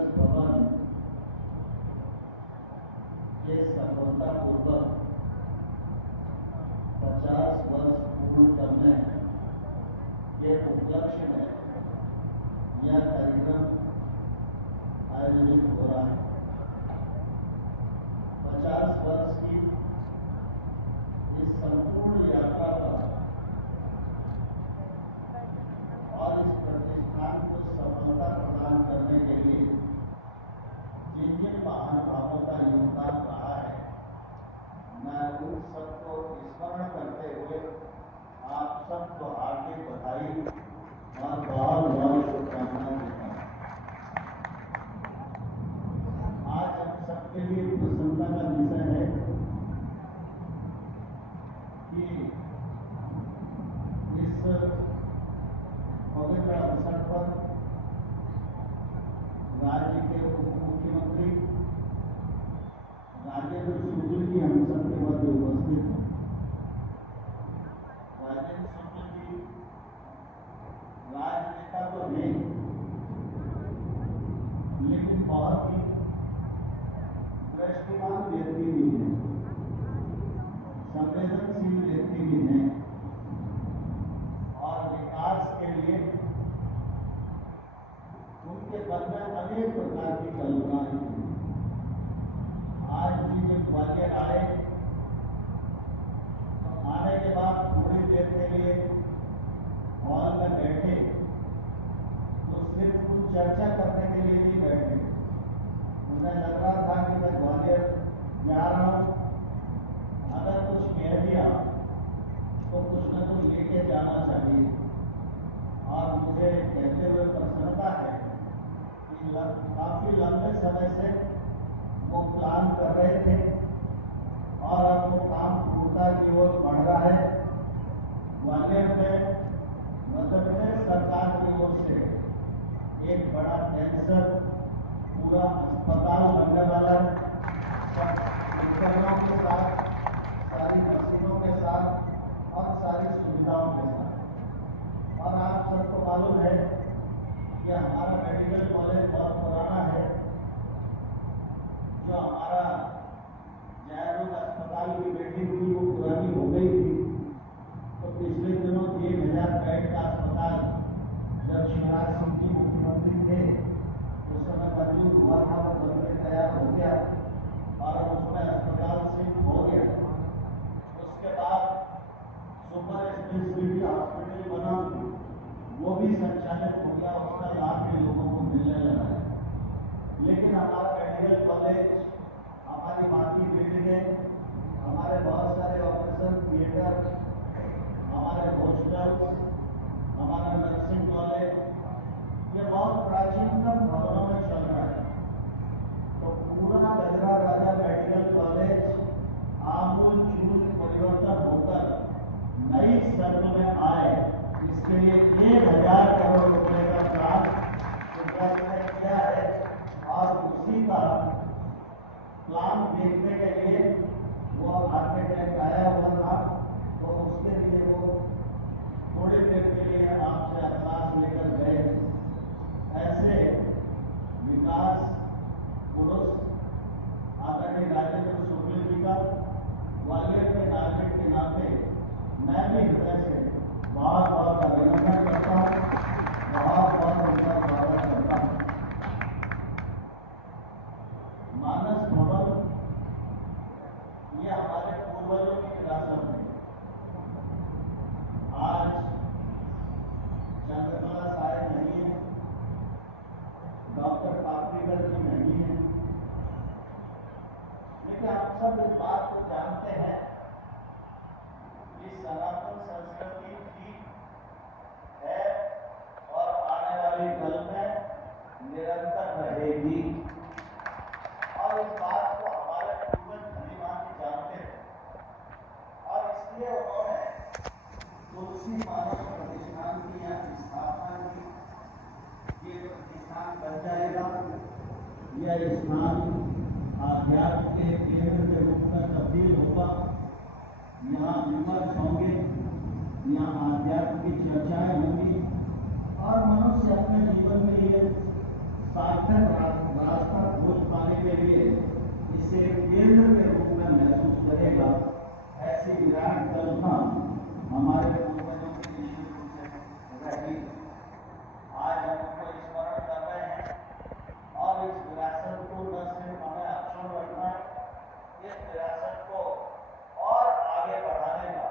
मानस भवन के सफलतापूर्वक 50 वर्ष पूर्ण करने के उपलक्ष्य में यह कार्यक्रम आयोजित हो रहा है। 50 वर्ष की इस संपूर्ण यात्रा पर और इस प्रतिष्ठान को सफलता प्रदान करने के लिए जिन जिन महानुभावों का योगदान रहा है, मैं उन सबको स्मरण करते हुए आप सबको हार्दिक बधाई और बहुत बहुत शुभकामनाएं देता हूँ। आज हम सबके लिए प्रसन्नता का विषय है कि इस पवित्र अवसर पर राज्य के उप मुख्यमंत्री राजेंद्र शुक्ल जी हम सबके मध्य उपस्थित हैं। राजेंद्र शुक्ल जी राजनेता तो नहीं, लेकिन बहुत ही दृष्टिमान व्यक्ति भी हैं, संवेदनशील व्यक्ति भी हैं और विकास के लिए उनके मन में अनेक प्रकार की कल्पनाएं थी। आज भी जब ग्वालियर आए तो आने के बाद थोड़ी देर के लिए हॉल में बैठे तो सिर्फ कुछ चर्चा करने के लिए नहीं बैठे। उन्हें लग रहा था कि मैं ग्वालियर जा रहा हूँ, अगर कुछ कह दिया तो कुछ न कुछ लेके जाना चाहिए। और मुझे कहते हुए प्रसन्नता है कि काफी लंबे समय से वो प्लान कर रहे थे और अब वो काम पूर्णता की ओर बढ़ रहा है। ग्वालियर में मध्य प्रदेश सरकार की ओर से एक बड़ा कैंसर पूरा अस्पताल बनने वाला है, उपकरणों के साथ, सारी मशीनों के साथ और सारी सुविधाओं के साथ। और आप सबको मालूम है कि हमारा मेडिकल कॉलेज बहुत पुराना है। जो हमारा जयरोग अस्पताल की बिल्डिंग थी वो पुरानी हो गई थी, तो पिछले दिनों 1000 बेड का अस्पताल जब शिवराज सिंह जी मुख्यमंत्री थे उस समय मंजूर हुआ था, वो बनकर तैयार हो गया और उसमें अस्पताल शिफ्ट हो गया। उसके बाद सुपर स्पेशलिटी हॉस्पिटल बना, वो भी संचालित हो गया, उसका लाभ भी लोगों को मिलने लगा है। लेकिन हमारा मेडिकल कॉलेज, हमारी बाकी बिल्डिंगें, हमारे बहुत सारे ऑपरेशन थिएटर, हमारे हॉस्टल, हमारा नर्सिंग कॉलेज, ये बहुत प्राचीनतम भवनों में चल रहा है। तो पूरा गजरा राजा मेडिकल कॉलेज आमूल चूल परिवर्तन होकर नई शक्ल में आए, इसके लिए 1000 करोड़ रुपए का प्लान सरकार ने किया है। और उसी का प्लान देखने के लिए वो आर्किटेक्ट आया हुआ था, तो उसके लिए वो थोड़ी देर के लिए आपसे अवकाश लेकर गए। ऐसे विकास पुरुष आदरणीय राजेंद्र शुक्ल जी का ग्वालियर के नागरिक के नाते मैं भी हृदय से बहुत बहुत अभिनंदन करता हूँ, बहुत बहुत उनका स्वागत करता हूँ। मानस भवन ये हमारे पूर्वजों की विरासत है। आज चंद्रकला साय नहीं है, डॉक्टर पापड़ीकर जी नहीं है, लेकिन आप सब इस बात को जानते हैं कि सनातन संस्कृति थी, है और आने वाले कल में निरंतर रहेगी। और इस बात को हमारे पूर्वज धनीभांति जानते थे और इसलिए उन्होंने तुलसी मानव प्रतिष्ठान की यहाँ स्थापना की। ये प्रतिष्ठान बन जाएगा, यह स्थान आध्यात्म के केंद्र के रूप में तब्दील होगा। यहाँ विमर्श होंगे, यहाँ आध्यात्म की चर्चाएं होंगी और मनुष्य अपने जीवन में ये सार्थक रास्ता खोज पाने के लिए इसे केंद्र के रूप में महसूस करेगा, ऐसी विराट कल्पना हमारे पूर्वजों की निश्चित रूप से रही। आज हम उनको स्मरण कर रहे हैं और इस विरासत को न सिर्फ हमें अक्षुण्ण रखना है, इस विरासत को और आगे बढ़ाने का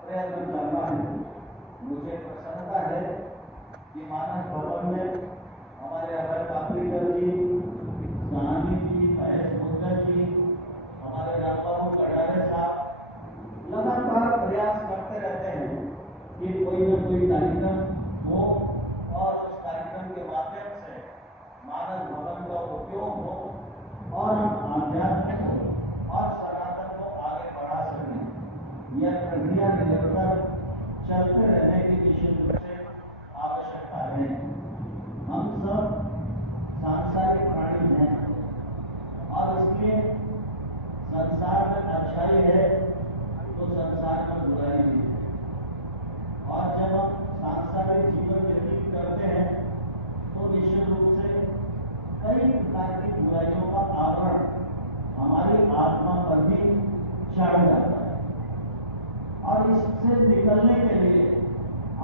प्रयत्न करना है। मुझे प्रसन्नता है कि मानस भवन में हमारे अभय पापड़ीकर जी, गांधी जी, महेश मुंदर जी, हमारे रामबाबू कटारे साहब लगातार प्रयास करते रहते हैं कि कोई न कोई कार्यक्रम हो और उस कार्यक्रम के माध्यम से मानस भवन का उपयोग हो और हम आध्यात्म को और सनातन को आगे बढ़ा सकें। यह प्रक्रिया निरंतर चलते रहने की निश्चित रूप से आवश्यकता है। हम सब सांसारिक प्राणी हैं और इसलिए संसार में अच्छाई है तो संसार में बुराई भी है, और जब हम सांसारिक जीवन व्यतीत करते हैं तो निश्चित रूप से कई प्रकार की बुराइयों का आवरण हमारी आत्मा पर भी चढ़ जाता है, और इससे निकलने के लिए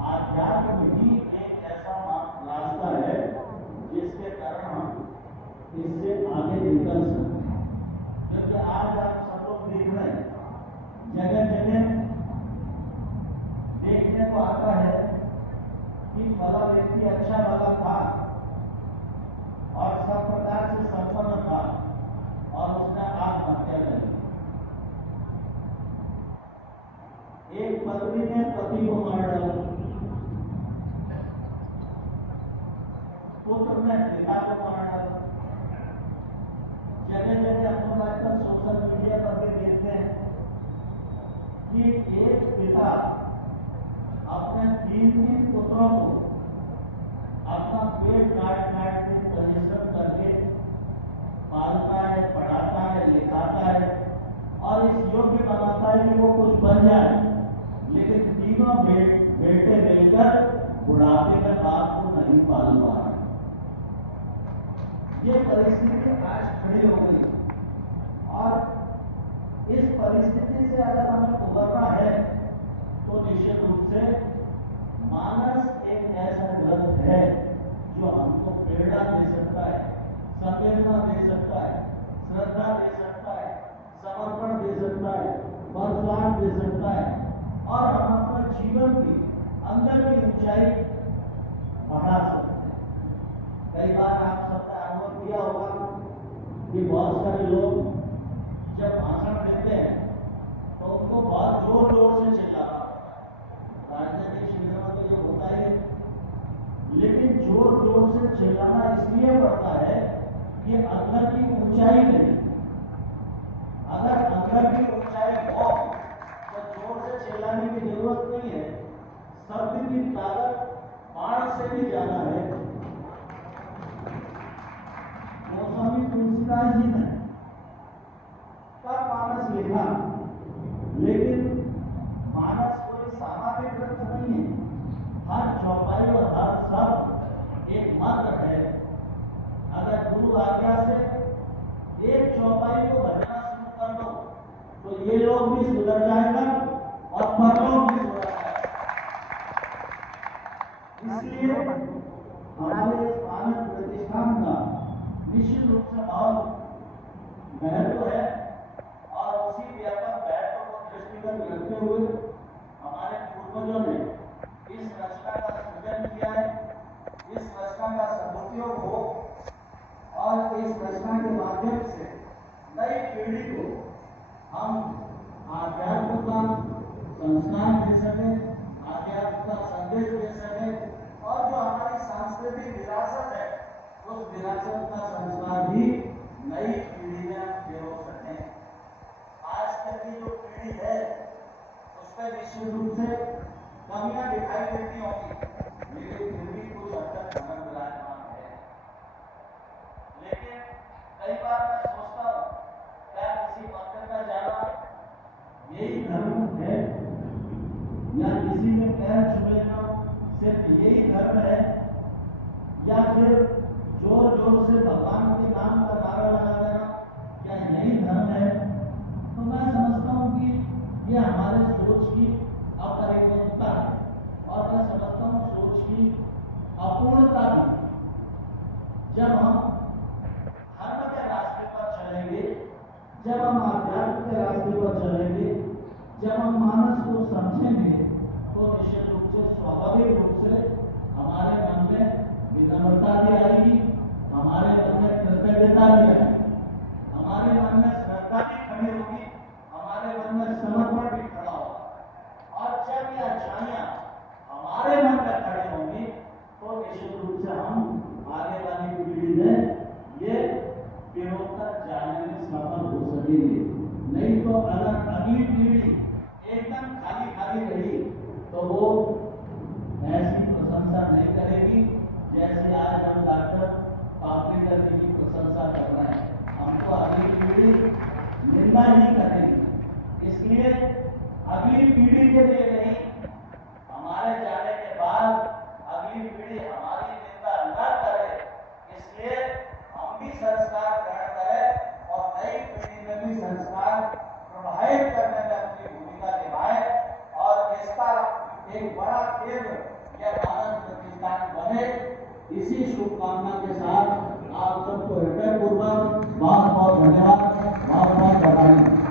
आध्यात्म ही एक ऐसा रास्ता है जिसके कारण हम इससे आगे निकल सकते हैं। क्योंकि आज आप सब लोग देख रहे हैं, जगह जगह देखने को आता है कि फला व्यक्ति अच्छा भला था और सब प्रकार से संपन्न था और उसने आत्महत्या कर ली। एक पत्नी ने पति को मार डाला, पुत्र ने पिता को मार डाला। जगह जगह हम लोग आजकल सोशल मीडिया पर भी देखते हैं कि एक पिता अपने 3 पुत्रों को अपना पेट काट काट के परिश्रम करके पालता है, पढ़ाता है, लिखाता है और इस योग्य बनाता है कि वो कुछ बन जाए, लेकिन तीनों बेटे मिलकर बुढ़ापे में बाप को नहीं पाल पा रहे। ये परिस्थिति आज खड़ी हो गई और इस परिस्थिति से अगर हमें उबरना है तो निश्चित रूप से मानस एक ऐसा ग्रंथ है जो हमको प्रेरणा दे सकता है, संवेदना दे सकता है, श्रद्धा दे सकता है, समर्पण दे सकता है, बरसात दे सकता है और हम अपने जीवन की अंदर की ऊंचाई बढ़ा सकते हैं। कई बार आप सबने अनुभव किया होगा कि बहुत सारे लोग जब भाषण देते हैं तो उनको बहुत जोर जोर से चिल्लाना पड़ता है। राजनीतिक क्षेत्र में तो ये होता है, लेकिन जोर जोर से चिल्लाना इसलिए पड़ता है कि अंदर की ऊंचाई नहीं। अगर अंदर की ऊंचाई हो तो जोर से चिल्लाने की जरूरत नहीं है। शब्द की ताकत बाण से भी ज्यादा है। गोस्वामी तुलसीदास जी ने तब मानस लिखा, लेकिन मानस कोई सामान्य ग्रंथ नहीं है। हर चौपाई और हर शब्द एक मंत्र है। अगर गुरु आज्ञा से एक चौपाई को भजना शुरू कर दो तो ये लोग भी सुधर जाएगा और परलोक भी सुधर जाएगा। इसलिए हमारे इस मानस प्रतिष्ठान का निश्चित रूप से बहुत महत्व है और उसी व्यापक महत्व को दृष्टिगत रखते हुए हमारे पूर्वजों ने इस रचना का सृजन किया है। इस रचना का सदुपयोग हो और इस रचना के माध्यम से नई पीढ़ी को हम आध्यात्म का संस्कार दे सके, आध्यात्म का संदेश दे सके और जो हमारी सांस्कृतिक विरासत है उस विरासत का संस्कार भी नई पीढ़ी में हो सके। आज तक की जो पीढ़ी है उस पर निश्चित रूप से कमियां दिखाई देती होंगी, लेकिन फिर भी कुछ हद तक धर्म विराजमान है। लेकिन कई बार मैं सोचता हूँ, क्या किसी मंदिर में जाना यही धर्म है या किसी में पैर छू लेना सिर्फ यही धर्म है, या फिर जोर जोर से भगवान के नाम का नारा लगा देना, क्या यही धर्म है? तो मैं समझता हूँ कि ये हमारे सोच की अपरिपक्वता है, और मैं समझता हूँ सोच की अपूर्णता भी। जब हम धर्म के रास्ते पर चलेंगे, जब हम आध्यात्म के रास्ते पर चलेंगे, जब हम मानस को समझेंगे, तो निश्चित रूप से स्वाभाविक रूप से हमारे मन में विनम्रता भी आएगी, हमारे मन में कृतज्ञता भी आएगी, हमारे मन में श्रद्धा भी खड़ी होगी, हमारे मन में समर्पण भी खड़ा होगा। और जब ये अच्छाइयाँ हमारे मन में खड़ी होंगी, तो निश्चित रूप से हम आगे वाली पीढ़ी में ये पिरोकर जाने में सफल हो सकेंगे। नहीं तो अगर अगली पीढ़ी एकदम खाली खाली रही, तो वो ऐसी प्रशंसा नहीं करेगी जैसे आज हम डॉक्टर पापड़ेकर जी की प्रशंसा कर रहे हैं। हम तो अगली पीढ़ी निंदा ही करेंगे। इसलिए अगली पीढ़ी के लिए नहीं, हमारे जाने के बाद अगली पीढ़ी हमारी निंदा न करे, इसलिए हम भी संस्कार ग्रहण करें और नई पीढ़ी में भी संस्कार प्रभावित करने में अपनी भूमिका निभाएं, और इसका एक बड़ा केंद्र यह मानस प्रतिष्ठान बने। इसी शुभकामना के साथ आप सबको हृदयपूर्वक बहुत बहुत धन्यवाद, बहुत बहुत बधाई।